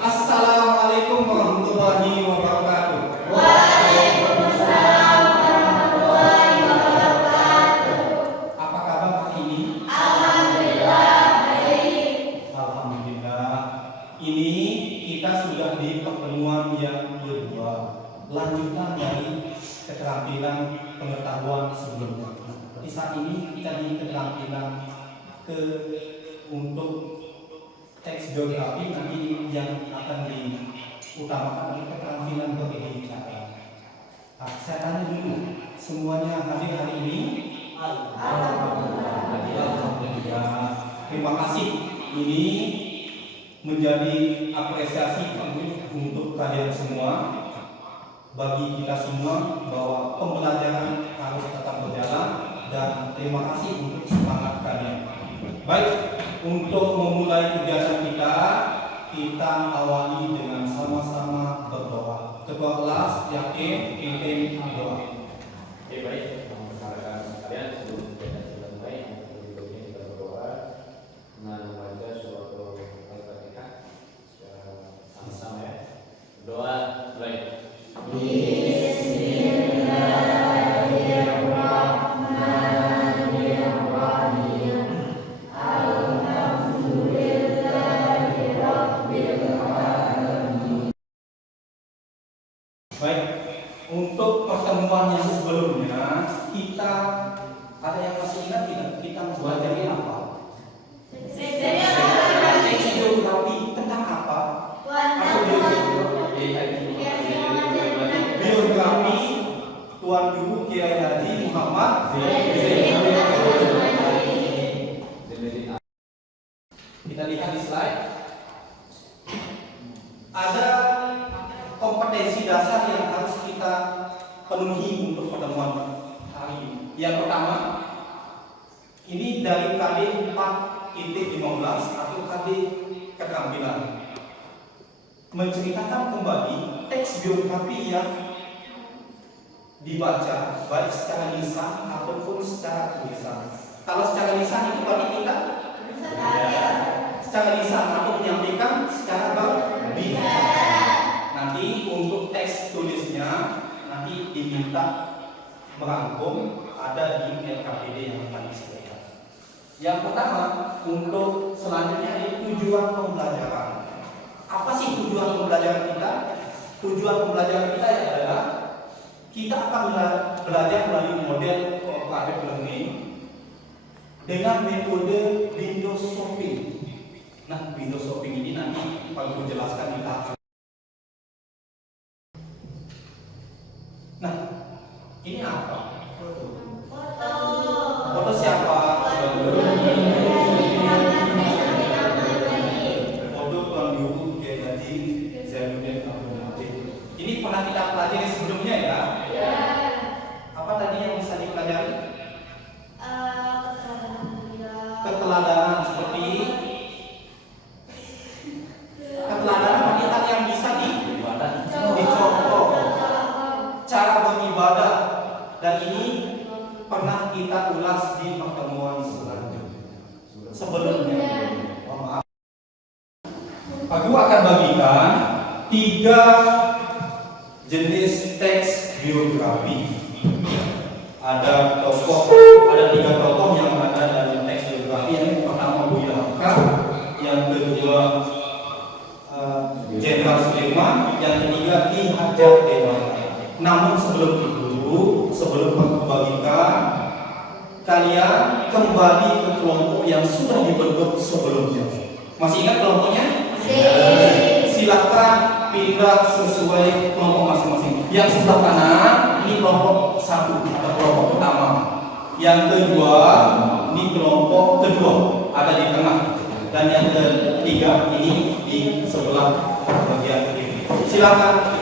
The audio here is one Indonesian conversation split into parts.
Assalamualaikum warahmatullahi wabarakatuh. Waalaikumsalam warahmatullahi wabarakatuh. Apa kabar hari ini? Alhamdulillah baik. Alhamdulillah. Ini kita sudah di pertemuan yang kedua, lanjutan dari keterampilan pengetahuan sebelumnya. Di saat ini kita di keterampilan untuk teks geografi, nanti yang akan diutamakan adalah keterampilan berbicara. Nah, saya tanya dulu, semuanya hadir hari ini? Alhamdulillah. Terima kasih. Ini menjadi apresiasi untuk kalian semua, bagi kita semua, bahwa pembelajaran harus tetap berjalan, dan terima kasih untuk semangat kalian. Baik, untuk memulai kegiatan kita awali dengan sama-sama berdoa. Ketua kelas yakin pimpin doa. Oke, baik. Memperkenalkan kalian sebelum kita mulai, yang berikutnya kita berdoa dengan membaca surat Al-Fatihah secara sama-sama ya. Doa baik. Baik, untuk pertemuan yang sebelumnya kita ada yang masih ingat tidak? Kita mempelajari apa? Teks geografi tentang apa? Biografi Tuan Guru Kiai Haji Muhammad Kita lihat di slide. Ada kompetensi dasar yang harus kita penuhi untuk pertemuan hari ini. Yang pertama, ini dari KD 4.15 atau KD keterampilan, menceritakan kembali teks biografi yang dibaca baik secara lisan ataupun secara tulisan. Kalau secara lisan itu berarti kita secara lisan atau menyampaikan secara berbicara. Nanti untuk teks tulisnya nanti diminta merangkum, ada di LKPD yang tadi disebutkan. Yang pertama, untuk selanjutnya ini tujuan pembelajaran. Apa sih tujuan pembelajaran kita? Tujuan pembelajaran kita adalah kita akan belajar melalui model cooperative learning dengan metode window shopping. Nah, window shopping ini nanti Pak Guru jelaskan di tahap. Nah, ini apa? Foto siapa? Foto Tuan Guru Kiai Haji Zainuddin Abdul Majid. Ini pernah kita pelajari sebelumnya ya? Ya. Apa tadi yang bisa dipelajari? Keteladanan seperti keteladanan bagi hal yang bisa dicontoh, cara beribadah, dan ini pernah kita ulas di pertemuan sebelumnya. Maaf. Pak Guru akan bagikan 3 jenis teks biografi. Ada 3 tokoh yang ada dalam teks biografi. Yang pertama Buya Hamka, yang kedua Jenderal Sudirman, yang ketiga Ki Hajar Dewantara. Namun sebelum itu, sebelum membagikan, kalian kembali ke kelompok yang sudah dibentuk sebelumnya. Masih ingat kelompoknya? Silakan pindah sesuai kelompok masing-masing. Yang sebelah kanan ini kelompok 1 atau kelompok pertama. Yang kedua ini kelompok kedua, ada di tengah. Dan yang ketiga ini di sebelah bagian kiri. Silakan.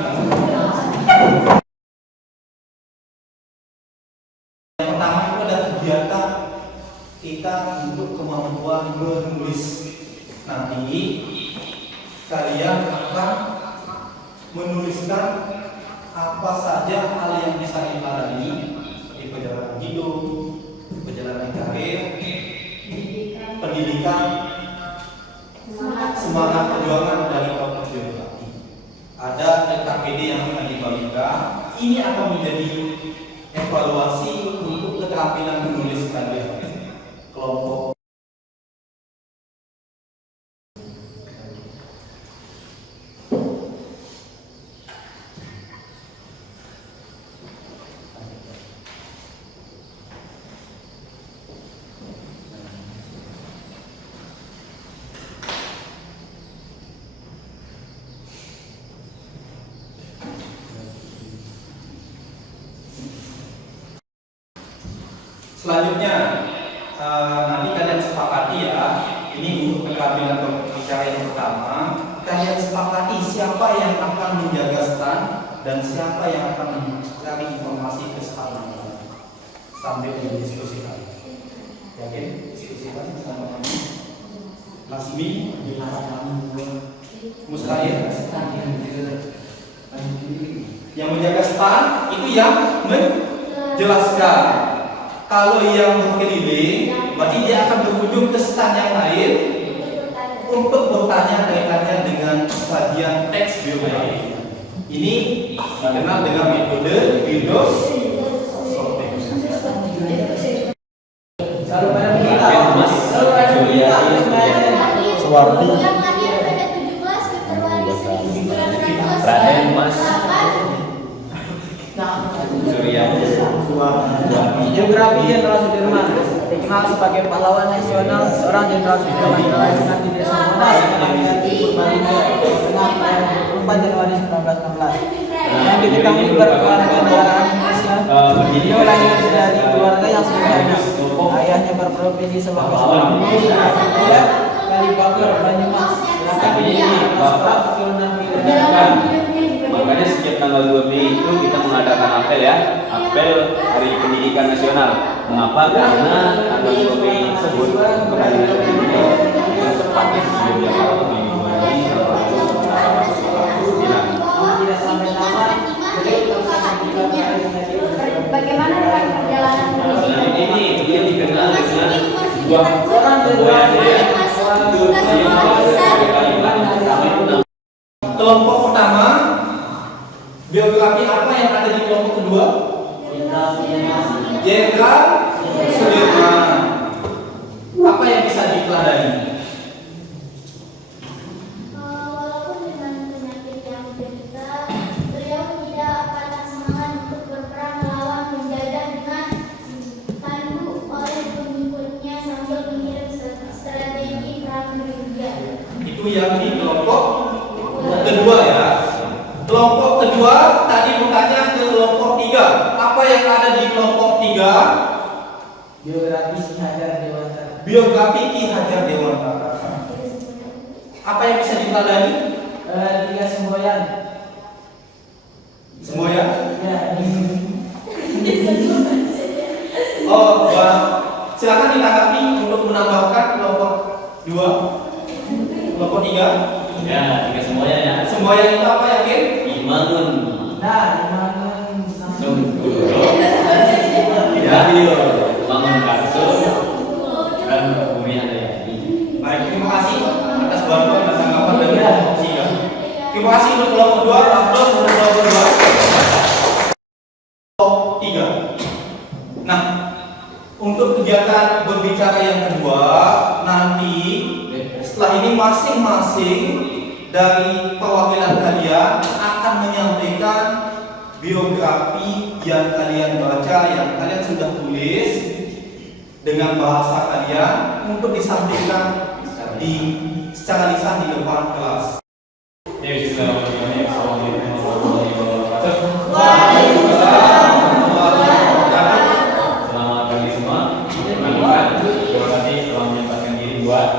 Yang pertama itu ada kegiatan kita untuk kemampuan menulis. Nanti kalian akan menuliskan apa saja hal yang bisa dipelajari di perjalanan hidup, perjalanan karir, pendidikan, semangat perjuangan dari kaum muslimin. evaluasi untuk keterampilan menulis kalian. Kelompok selanjutnya, nanti kalian sepakati ya. Ini untuk keterampilan berbicara yang pertama. Kalian sepakati siapa yang akan menjaga stand dan siapa yang akan mencari informasi ke stand sambil didiskusikan. Yakin? Diskusikan sama kami. Lasmi, Mustahil. Yang menjaga stand itu yang menjelaskan. Kalau yang berkeliling, berarti dia akan berkunjung ke stand yang lain untuk bertanya kaitannya dengan sajian teks biografi. Ini dikenal dengan metode Windows Sorting. Selalu pada Mas Suwardi, Raden Mas Suryadi. Biografi Jenderal Sudirman dikenal sebagai pahlawan nasional, seorang Jenderal Sudirman dilahirkan di Desa Monas, Kecamatan Purbalingga, 4 Januari 1916. Yang diketahui berkewarganegaraan Indonesia, beliau lahir dari keluarga yang sederhana. Ayahnya berprofesi sebagai seorang guru, Kalibakar Banyumas, sedangkan ibunya seorang keturunan militer. Makanya setiap tanggal 2 Mei itu kita mengadakan apel ya, apel Hari Pendidikan Nasional. Mengapa? Karena tanggal 2 Mei tersebut kembali ke dunia yang tepatnya di Yogyakarta di 2009. Tidak sampai lama, beliau Bagaimana dengan perjalanan Nah, ini dia dikenal dengan sebuah seorang buaya Kelompok pertama, biografi apa yang ada di kelompok kedua? Jenderal Sudirman. Apa yang bisa diteladani? Walaupun dengan penyakit yang menderita, beliau tidak patah semangat untuk berperang melawan penjajah dengan dipandu oleh pengikutnya sambil mengirim strategi perang gerilya. Itu yang di kelompok kedua ya. Kelompok kedua tadi bertanya ke kelompok 3. Apa yang ada di kelompok 3? biografi Ki Hajar Dewantara. Biografi Ki Hajar Dewantara. Apa yang bisa diteladani? 3 semboyan. Semboyan? Ya, Oh, silakan ditanggapi untuk menambahkan kelompok 2, kelompok 3. Ya, 3 semuanya ya. Semboyan itu apa yakin? Imanun. nah, Imanun Ya, Bangun Karso dan Bumi Handayani. Baik, terima kasih atas bantuan dan tanggapan dari kelompok 3. Terima kasih untuk kelompok 2, Abdul untuk kelompok 2. Kelompok 3. Nah, untuk kegiatan berbicara yang kedua, nanti setelah ini masing-masing dari perwakilan kalian akan menyampaikan biografi yang kalian baca, yang kalian sudah tulis dengan bahasa kalian untuk disampaikan secara lisan di depan kelas. Selamat pagi semua. Perkenalkan, biografi telah menyempatkan diri buat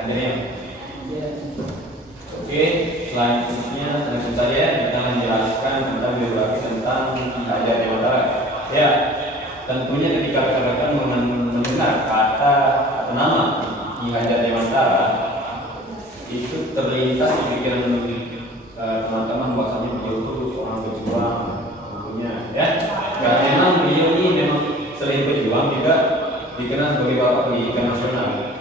hadirin. Oke, selanjutnya langsung saja kita menjelaskan tentang biografi tentang Ki Hajar Dewantara. Ya, tentunya ketika rekan-rekan mendengar kata atau nama Ki Hajar Dewantara, itu terlintas di pikiran teman-teman bahwasanya beliau itu seorang pejuang tentunya, ya. Karena memang beliau ini memang selain pejuang juga dikenal sebagai bapak pendidikan nasional.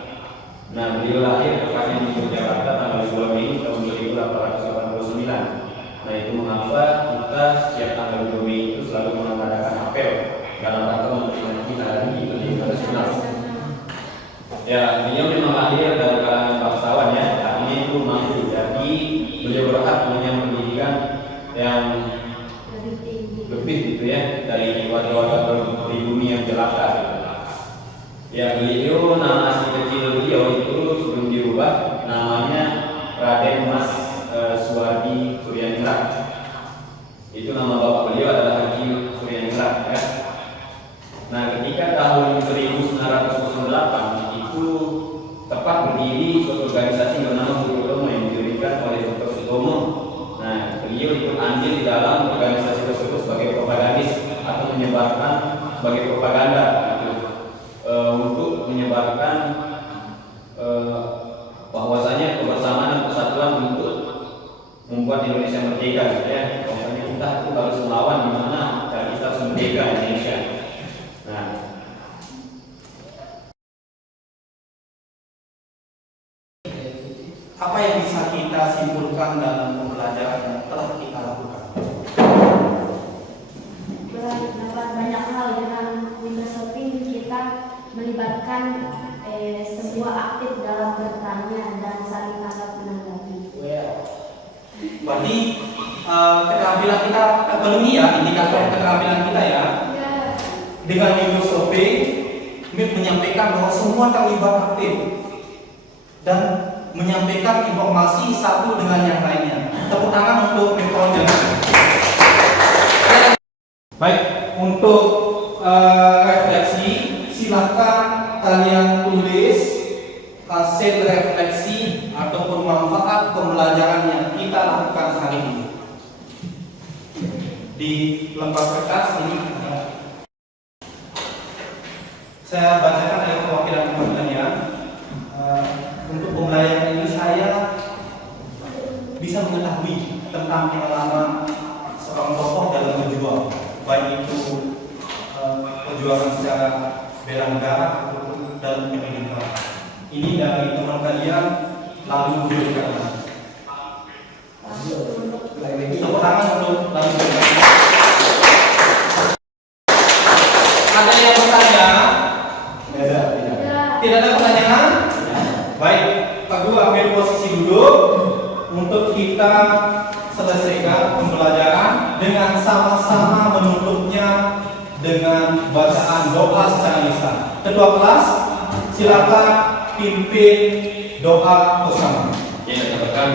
Nah, beliau lahir tepatnya di Yogyakarta tanggal 2 Mei tahun 1889. Nah itu mengapa kita setiap tanggal 2 Mei itu selalu mengadakan apel dalam rangka memperingati Hari Beliau Nasional. Ya, beliau memang lahir dari kalangan bangsawan ya. Artinya itu mampu. Jadi beliau berhak punya pendidikan yang lebih gitu ya dari warga-warga pribumi yang jelata. Ya beliau, nama asli kecil beliau itu sebelum dirubah namanya Raden Mas Suwardi Suryaningrat. Itu nama bapak beliau adalah Haji Suryaningrat ya. Nah ketika tahun 1908 itu tepat berdiri suatu organisasi bernama Sutomo yang didirikan oleh Dr. Sutomo. Nah beliau ikut andil di dalam organisasi tersebut sebagai propagandis atau menyebarkan sebagai propaganda gitu. Untuk menyebarkan bahwasanya kebersamaan dan persatuan untuk membuat Indonesia merdeka gitu ya. Bahwasanya kita itu harus melawan di mana cara kita harus merdeka Indonesia. Nah, apa yang bisa kita simpulkan dalam pembelajaran yang telah kita lakukan? Dapat banyak hal dengan Windows Shopping kita melibatkan semua aktif dalam bertanya dan saling tanggap menanggapi. Berarti keterampilan kita terpenuhi ya, indikator keterampilan kita ya. Dengan Windows Shopping, MIP menyampaikan bahwa semua terlibat aktif dan menyampaikan informasi satu dengan yang lainnya. Tepuk tangan untuk MIP Konjen. Baik, untuk refleksi silakan kalian tulis hasil refleksi ataupun manfaat pembelajaran yang kita lakukan hari ini. Di lembar kertas ini saya bacakan dari perwakilan ya. Untuk pembelajaran ini saya bisa mengetahui tentang pengalaman seorang tokoh dalam berjuang, baik itu perjuangan secara bela negara ataupun dalam pendidikan. Ini dari teman kalian lalu berikan. Tepuk tangan untuk lalu berikan. Ada yang bertanya? Tidak ada pertanyaan? Baik, Pak Guru ambil posisi duduk untuk kita selesaikan pembelajaran dengan sama-sama menutupnya dengan bacaan doa secara lisan. Ketua kelas, silakan pimpin doa bersama. yang kita tekan